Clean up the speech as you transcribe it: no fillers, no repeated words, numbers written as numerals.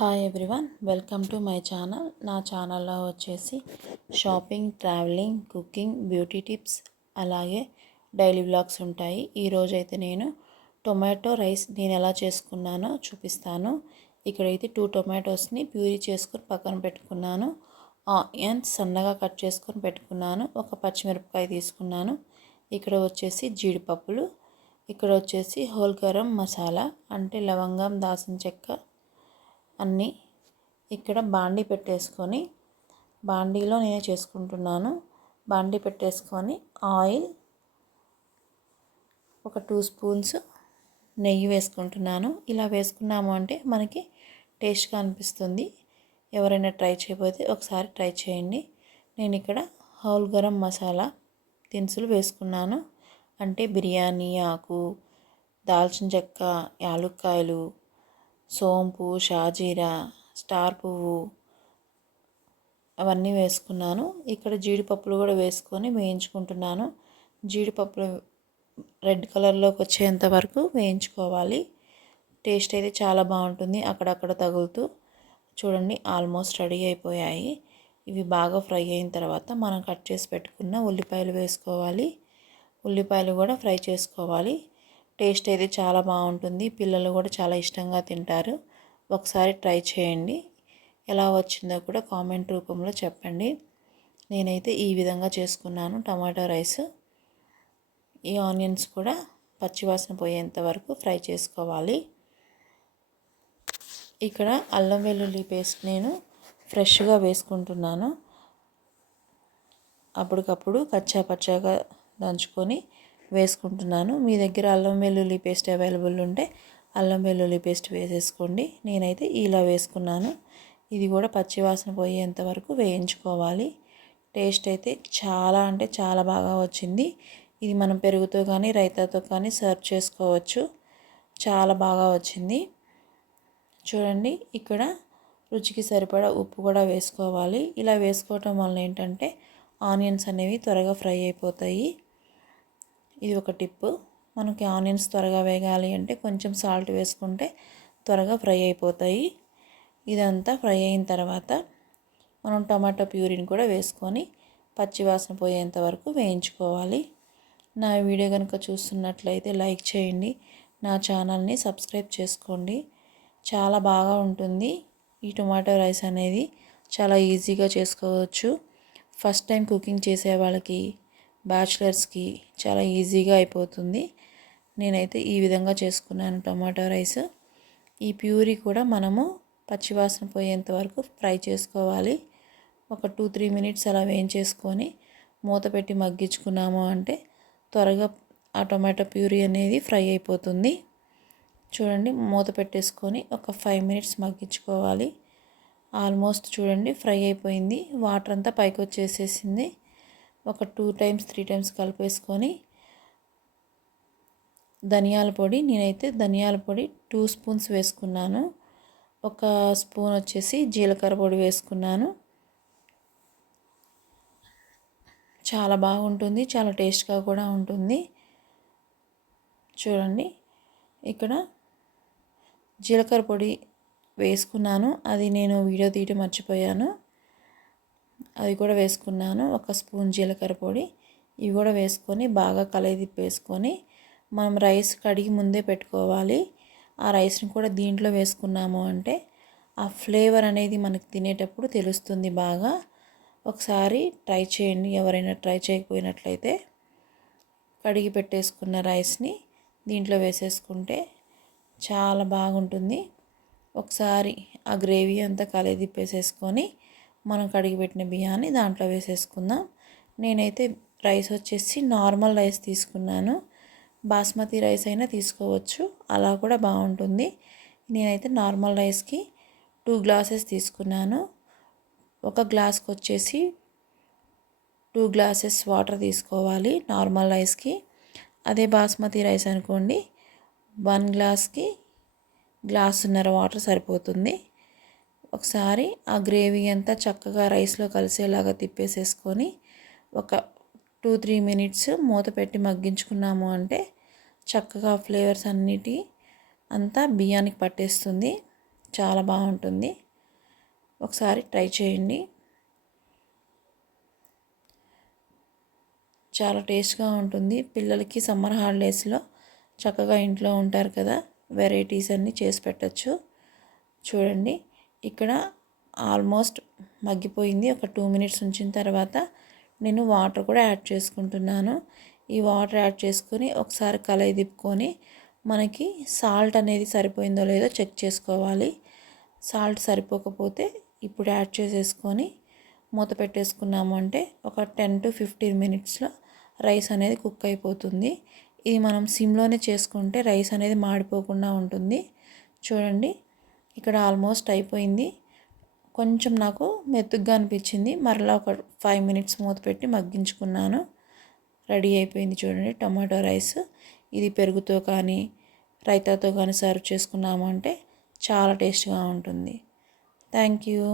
Hi everyone, welcome to my channel. నా ఛానల్లో వచ్చేసి shopping, travelling, cooking, beauty tips, అలాగే డైలీ వ్లాగ్స్ ఉంటాయి. ఈరోజు అయితే నేను టొమాటో రైస్ నేను ఎలా చేసుకున్నానో చూపిస్తాను. ఇక్కడైతే 2 టొమాటోస్ని ప్యూరీ చేసుకొని పక్కన పెట్టుకున్నాను. ఆనియన్స్ సన్నగా కట్ చేసుకొని పెట్టుకున్నాను. ఒక పచ్చిమిరపకాయ తీసుకున్నాను. ఇక్కడ వచ్చేసి జీడిపప్పులు, ఇక్కడ వచ్చేసి హోల్ గరం మసాలా అంటే లవంగం, దాల్చిన చెక్క అన్నీ ఇక్కడ బాండీ పెట్టేసుకొని, బాండీలో నేనే చేసుకుంటున్నాను. బాండీ పెట్టేసుకొని ఆయిల్, ఒక 2 స్పూన్స్ నెయ్యి వేసుకుంటున్నాను. ఇలా వేసుకున్నాము అంటే మనకి టేస్ట్గా అనిపిస్తుంది. ఎవరైనా ట్రై చేయకపోతే ఒకసారి ట్రై చేయండి. నేను ఇక్కడ హోల్ గరం మసాలా దినుసులు వేసుకున్నాను. అంటే బిర్యానీ ఆకు, దాల్చిన చెక్క, యాలుక్కాయలు, సోంపు, షాజీరా, స్టార్ పువ్వు అవన్నీ వేసుకున్నాను. ఇక్కడ జీడిపప్పులు కూడా వేసుకొని వేయించుకుంటున్నాను. జీడిపప్పులు రెడ్ కలర్లోకి వచ్చేంత వరకు వేయించుకోవాలి. టేస్ట్ అయితే చాలా బాగుంటుంది. అక్కడక్కడ తగులుతూ చూడండి, ఆల్మోస్ట్ రెడీ అయిపోయాయి. ఇవి బాగా ఫ్రై అయిన తర్వాత మనం కట్ చేసి పెట్టుకున్న ఉల్లిపాయలు వేసుకోవాలి. ఉల్లిపాయలు కూడా ఫ్రై చేసుకోవాలి. టేస్ట్ అయితే చాలా బాగుంటుంది. పిల్లలు కూడా చాలా ఇష్టంగా తింటారు. ఒకసారి ట్రై చేయండి. ఎలా వచ్చిందో కూడా కామెంట్ రూపంలో చెప్పండి. నేనైతే ఈ విధంగా చేసుకున్నాను టమాటో రైస్. ఈ ఆనియన్స్ కూడా పచ్చివాసన పోయేంత వరకు ఫ్రై చేసుకోవాలి. ఇక్కడ అల్లం వెల్లుల్లి పేస్ట్ నేను ఫ్రెష్గా వేసుకుంటున్నాను. అప్పటికప్పుడు కచ్చా పచ్చాగా దంచుకొని వేసుకుంటున్నాను. మీ దగ్గర అల్లం వెల్లుల్లి పేస్ట్ అవైలబుల్ ఉంటే అల్లం వెల్లుల్లి పేస్ట్ వేసేసుకోండి. నేనైతే ఇలా వేసుకున్నాను. ఇది కూడా పచ్చివాసన పోయేంత వరకు వేయించుకోవాలి. టేస్ట్ అయితే చాలా అంటే చాలా బాగా వచ్చింది. ఇది మనం పెరుగుతో కానీ రైతాతో కానీ సర్వ్ చేసుకోవచ్చు. చాలా బాగా వచ్చింది. చూడండి, ఇక్కడ రుచికి సరిపడా ఉప్పు కూడా వేసుకోవాలి. ఇలా వేసుకోవటం వల్ల ఏంటంటే ఆనియన్స్ అనేవి త్వరగా ఫ్రై అయిపోతాయి. ఇది ఒక టిప్పు. మనకి ఆనియన్స్ త్వరగా వేగాలి అంటే కొంచెం సాల్ట్ వేసుకుంటే త్వరగా ఫ్రై అయిపోతాయి. ఇదంతా ఫ్రై అయిన తర్వాత మనం టమాటో ప్యూరీని కూడా వేసుకొని పచ్చివాసన పోయేంత వరకు వేయించుకోవాలి. నా వీడియో కనుక చూస్తున్నట్లయితే లైక్ చేయండి. నా ఛానల్ని సబ్స్క్రైబ్ చేసుకోండి. చాలా బాగా ఉంటుంది. ఈ టొమాటో రైస్ అనేది చాలా ఈజీగా చేసుకోవచ్చు. ఫస్ట్ టైం కుకింగ్ చేసే వాళ్ళకి, బ్యాచిలర్స్కి చాలా ఈజీగా అయిపోతుంది. నేనైతే ఈ విధంగా చేసుకున్నాను టమాటో రైస్. ఈ ప్యూరీ కూడా మనము పచ్చివాసన పోయేంత వరకు ఫ్రై చేసుకోవాలి. ఒక 2-3 మినిట్స్ అలా వేయించేసుకొని మూత పెట్టి మగ్గించుకున్నాము అంటే త్వరగా ఆ టొమాటో ప్యూరీ అనేది ఫ్రై అయిపోతుంది. చూడండి, మూత పెట్టేసుకొని ఒక 5 మినిట్స్ మగ్గించుకోవాలి. ఆల్మోస్ట్ చూడండి ఫ్రై అయిపోయింది. వాటర్ అంతా పైకి వచ్చేసేసింది. ఒక 2 టైమ్స్ 3 టైమ్స్ కలిపేసుకొని ధనియాల పొడి, నేనైతే ధనియాల పొడి 2 స్పూన్స్ వేసుకున్నాను. ఒక స్పూన్ వచ్చేసి జీలకర్ర పొడి వేసుకున్నాను. చాలా బాగుంటుంది. చాలా టేస్ట్గా కూడా ఉంటుంది. చూడండి, ఇక్కడ జీలకర్ర పొడి వేసుకున్నాను. అది నేను వీడియో తీయడం మర్చిపోయాను. అది కూడా వేసుకున్నాను. ఒక స్పూన్ జీలకర్ర పొడి. ఇవి కూడా వేసుకొని బాగా కలయిదిప్పేసుకొని మనం రైస్ కడిగి ముందే పెట్టుకోవాలి. ఆ రైస్ని కూడా దీంట్లో వేసుకున్నాము అంటే ఆ ఫ్లేవర్ అనేది మనకి తినేటప్పుడు తెలుస్తుంది బాగా. ఒకసారి ట్రై చేయండి. ఎవరైనా ట్రై చేయకపోయినట్లయితే కడిగి పెట్టేసుకున్న రైస్ని దీంట్లో వేసేసుకుంటే చాలా బాగుంటుంది. ఒకసారి ఆ గ్రేవీ అంతా కలయిదిప్పేసేసుకొని మనం కడిగి పెట్టిన బియ్యాన్ని దాంట్లో వేసేసుకుందాం. నేనైతే రైస్ వచ్చేసి నార్మల్ రైస్ తీసుకున్నాను. బాస్మతి రైస్ అయినా తీసుకోవచ్చు, అలా కూడా బాగుంటుంది. నేనైతే నార్మల్ రైస్కి 2 గ్లాసెస్ తీసుకున్నాను. ఒక గ్లాస్కి వచ్చేసి 2 గ్లాసెస్ వాటర్ తీసుకోవాలి నార్మల్ రైస్కి. అదే బాస్మతి రైస్ అనుకోండి 1 గ్లాస్కి గ్లాసున్నర వాటర్ సరిపోతుంది. ఒకసారి ఆ గ్రేవీ అంతా చక్కగా రైస్లో కలిసేలాగా తిప్పేసేసుకొని ఒక 2-3 మినిట్స్ మూత పెట్టి మగ్గించుకున్నాము అంటే చక్కగా ఫ్లేవర్స్ అన్నిటి అంతా బియ్యానికి పట్టేస్తుంది. చాలా బాగుంటుంది. ఒకసారి ట్రై చేయండి. చాలా టేస్ట్గా ఉంటుంది. పిల్లలకి సమ్మర్ హాలిడేస్లో చక్కగా ఇంట్లో ఉంటారు కదా, వెరైటీస్ అన్నీ చేసి పెట్టచ్చు. చూడండి, ఇక్కడ ఆల్మోస్ట్ మగ్గిపోయింది. ఒక 2 మినిట్స్ ఉంచిన తర్వాత నేను వాటర్ కూడా యాడ్ చేసుకుంటున్నాను. ఈ వాటర్ యాడ్ చేసుకొని ఒకసారి కలయి తిప్పుకొని మనకి సాల్ట్ అనేది సరిపోయిందో లేదో చెక్ చేసుకోవాలి. సాల్ట్ సరిపోకపోతే ఇప్పుడు యాడ్ చేసేసుకొని మూత పెట్టేసుకున్నాము అంటే ఒక 10 to 15 మినిట్స్లో రైస్ అనేది కుక్ అయిపోతుంది. ఇది మనం సిమ్లోనే చేసుకుంటే రైస్ అనేది మాడిపోకుండా ఉంటుంది. చూడండి, ఇక్కడ ఆల్మోస్ట్ అయిపోయింది. కొంచెం నాకు మెతుగ్గా అనిపించింది. మరలా ఒక 5 మినిట్స్ మూత పెట్టి మగ్గించుకున్నాను. రెడీ అయిపోయింది. చూడండి, టమాటో రైస్. ఇది పెరుగుతో కానీ రైతాతో కానీ సర్వ్ చేసుకున్నాము అంటే చాలా టేస్ట్గా ఉంటుంది. Thank you.